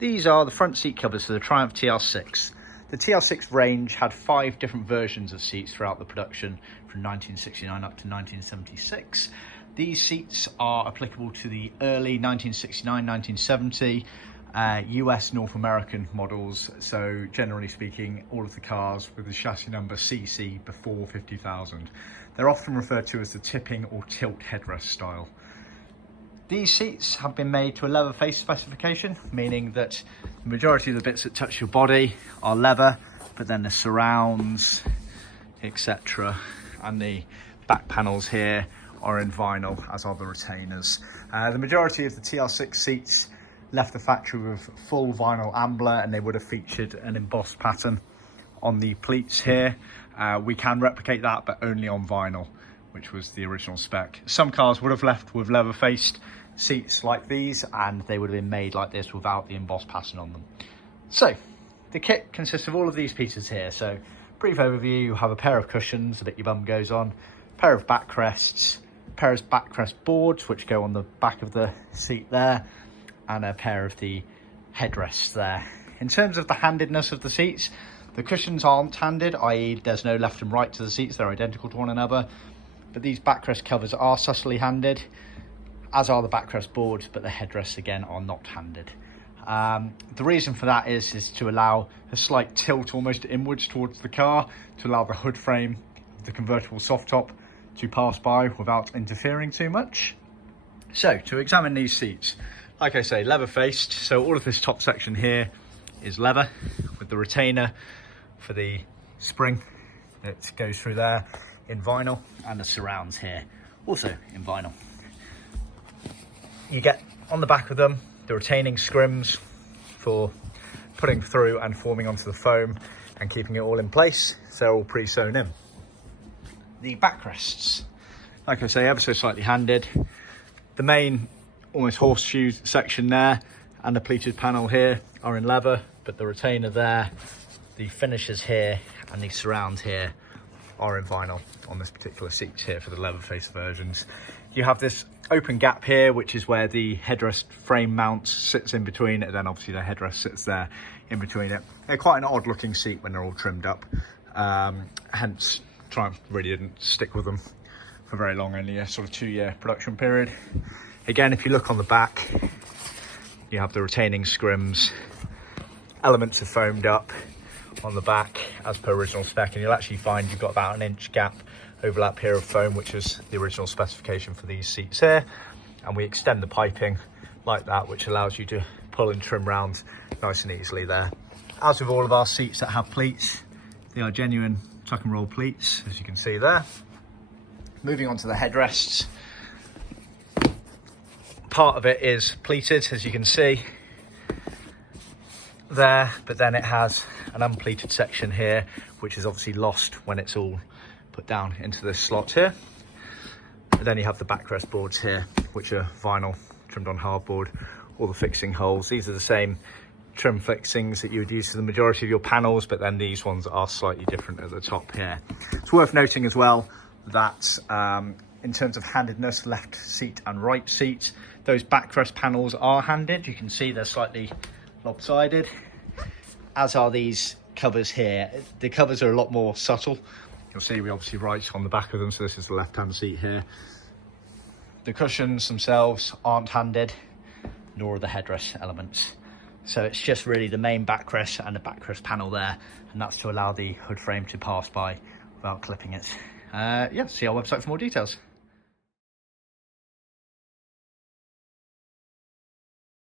These are the front seat covers for the Triumph TR6. The TR6 range had 5 different versions of seats throughout the production from 1969 up to 1976. These seats are applicable to the early 1969-1970 US North American models. So generally speaking, all of the cars with the chassis number CC before 50,000. They're often referred to as the tipping or tilt headrest style. These seats have been made to a leather face specification, meaning that the majority of the bits that touch your body are leather, but then the surrounds, etc., and the back panels here are in vinyl, as are the retainers. The majority of the TR6 seats left the factory with full vinyl ambler, and they would have featured an embossed pattern on the pleats here. We can replicate that, but only on vinyl, which was the original spec. Some cars would have left with leather faced seats like these, and they would have been made like this without the embossed pattern on them. So the kit consists of all of these pieces here. So brief overview: you have a pair of cushions, the bit your bum goes on, a pair of backrests, a pair of backrest boards which go on the back of the seat there, and a pair of the headrests there. In terms of the handedness of the seats, the cushions aren't handed, i.e. there's no left and right to the seats, they're identical to one another, but these backrest covers are subtly handed, as are the backrest boards, but the headrests again are not handed. The reason for that is to allow a slight tilt almost inwards towards the car, to allow the hood frame of the convertible soft top to pass by without interfering too much. So to examine these seats, like I say, leather faced, so all of this top section here is leather, with the retainer for the spring that goes through there in vinyl, and the surrounds here also in vinyl. You get on the back of them the retaining scrims for putting through and forming onto the foam and keeping it all in place, so they're all pre-sewn in. The backrests, like I say, ever so slightly handed. The main almost horseshoe section there and the pleated panel here are in leather, but the retainer there, the finishes here and the surrounds here are in vinyl on this particular seat here for the leather face versions. You have this open gap here, which is where the headrest frame mount sits in between it, and then obviously the headrest sits there in between it. They're quite an odd looking seat when they're all trimmed up, hence Triumph really didn't stick with them for very long, only a sort of 2-year production period. Again, if you look on the back, you have the retaining scrims, elements are foamed up on the back as per original spec, and you'll actually find you've got about an inch gap overlap here of foam, which is the original specification for these seats here. And we extend the piping like that, which allows you to pull and trim round nice and easily there. As with all of our seats that have pleats, they are genuine tuck and roll pleats, as you can see there. Moving on to the headrests, part of it is pleated, as you can see there, but then it has an unpleated section here, which is obviously lost when it's all put down into this slot here. And then you have the backrest boards here, which are vinyl trimmed on hardboard. All the fixing holes, these are the same trim fixings that you would use for the majority of your panels, but then these ones are slightly different at the top here. It's worth noting as well that in terms of handedness, left seat and right seat, those backrest panels are handed. You can see they're slightly lopsided, as are these covers here. The covers are a lot more subtle. You'll see we obviously write on the back of them, so this is the left-hand seat here. The cushions themselves aren't handed, nor are the headrest elements. So it's just really the main backrest and the backrest panel there, and that's to allow the hood frame to pass by without clipping it. Yeah, see our website for more details.